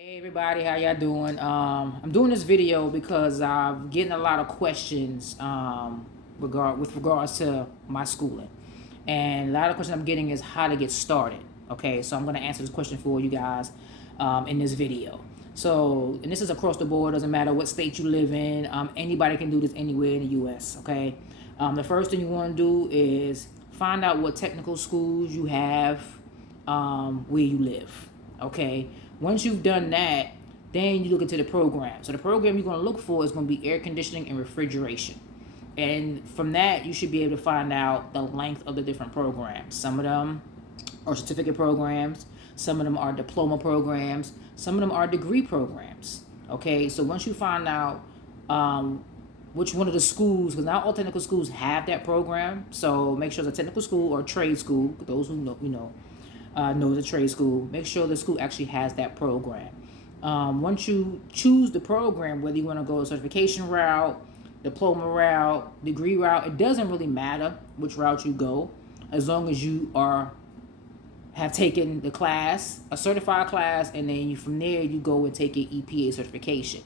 Hey everybody, how y'all doing? I'm doing this video because I'm getting a lot of questions with regards to my schooling, and a lot of questions I'm getting is how to get started. Okay, so I'm gonna answer this question for you guys in this video. So, and this is across the board. Doesn't matter what state you live in. Anybody can do this anywhere in the U.S. Okay, the first thing you want to do is find out what technical schools you have where you live. Okay, once you've done that, then you look into the program. So the program you're going to look for is going to be air conditioning and refrigeration. And from that, you should be able to find out the length of the different programs. Some of them are certificate programs. Some of them are diploma programs. Some of them are degree programs. Okay, so once you find out which one of the schools, because not all technical schools have that program, so make sure it's a technical school or trade school. Those who know the trade school. Make sure the school actually has that program. Once you choose the program, whether you want to go a certification route, diploma route, degree route, it doesn't really matter which route you go, as long as you have taken the class, a certified class, and then from there you go and take your EPA certification.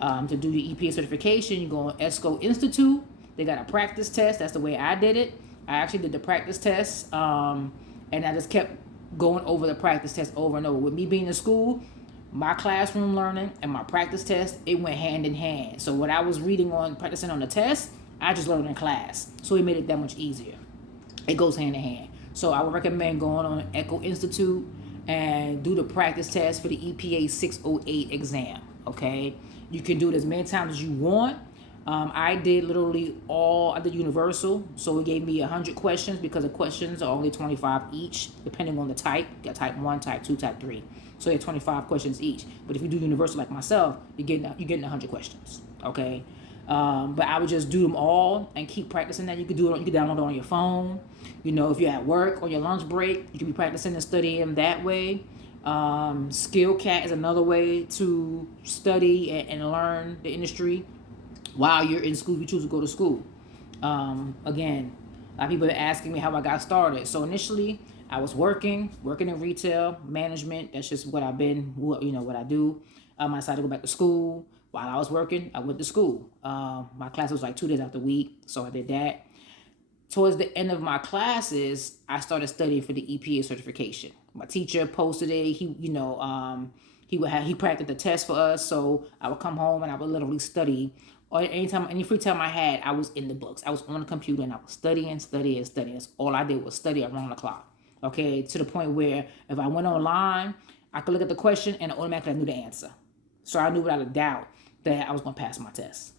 To do your EPA certification, you go on ESCO Institute. They got a practice test. That's the way I did it. I actually did the practice test, and I just kept going over the practice test over and over. With me being in school, my classroom learning and my practice test, it went hand in hand. So what I was reading on, practicing on the test, I just learned in class. So it made it that much easier. It goes hand in hand. So I would recommend going on Echo Institute and do the practice test for the EPA 608 exam. Okay, you can do it as many times as you want. I did I did universal, so it gave me 100 questions because the questions are only 25 each, depending on the type. You got type 1, type 2, type 3. So you have 25 questions each. But if you do universal like myself, you're getting 100 questions. Okay. But I would just do them all and keep practicing that. You could do it. You could download it on your phone. If you're at work or your lunch break, you can be practicing and studying that way. SkillCat is another way to study and learn the industry while you're in school if you choose to go to school. Again, a lot of people are asking me how I got started. So initially, I was working in retail management. That's just what what I do. I decided to go back to school. While I was working, I went to school. My class was like 2 days out the week, so I did that. Towards the end of my classes, I started studying for the EPA certification. My teacher posted it. He practiced the test for us, so I would come home and I would literally study. Or any free time I had, I was in the books. I was on the computer and I was studying. That's all I did was study around the clock. Okay, to the point where if I went online, I could look at the question and automatically I knew the answer. So I knew without a doubt that I was going to pass my test.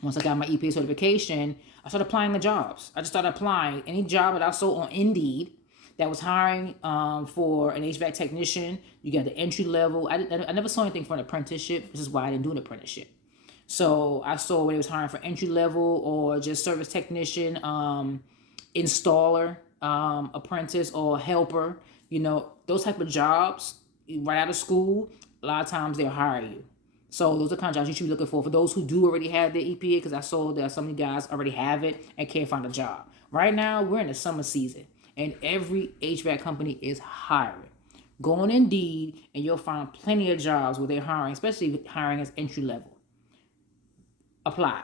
Once I got my EPA certification, I started applying to jobs. I just started applying. Any job that I saw on Indeed that was hiring for an HVAC technician, you got the entry level. I never saw anything for an apprenticeship. This is why I didn't do an apprenticeship. So I saw when it was hiring for entry level or just service technician, installer, apprentice or helper. Those type of jobs right out of school. A lot of times they'll hire you. So those are the kind of jobs you should be looking for those who do already have their EPA, because I saw that some of you guys already have it and can't find a job. Right now, we're in the summer season, and every HVAC company is hiring. Go on Indeed, and you'll find plenty of jobs where they're hiring, especially hiring as entry level. Apply.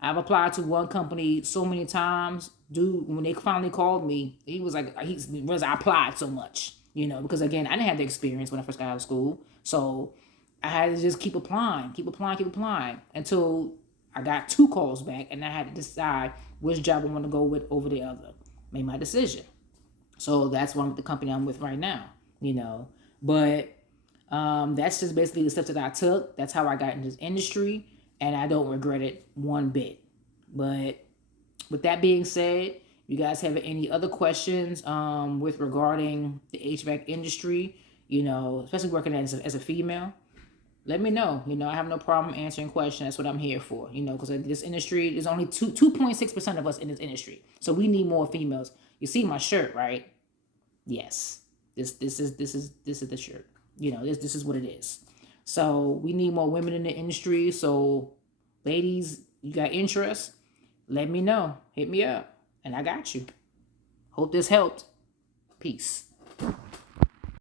I've applied to one company so many times. Dude, when they finally called me, he was like, I applied so much, because again, I didn't have the experience when I first got out of school. So I had to just keep applying until I got 2 calls back, and I had to decide which job I want to go with over the other. Made my decision. So that's one with the company I'm with right now, But that's just basically the steps that I took. That's how I got in this industry, and I don't regret it one bit. But with that being said, you guys have any other questions regarding the HVAC industry, especially working as a female? Let me know. I have no problem answering questions. That's what I'm here for. Because this industry, there's only 2.6% of us in this industry, so we need more females. You see my shirt, right? Yes. This is the shirt. This is what it is. So we need more women in the industry. So, ladies, you got interest? Let me know. Hit me up, and I got you. Hope this helped. Peace.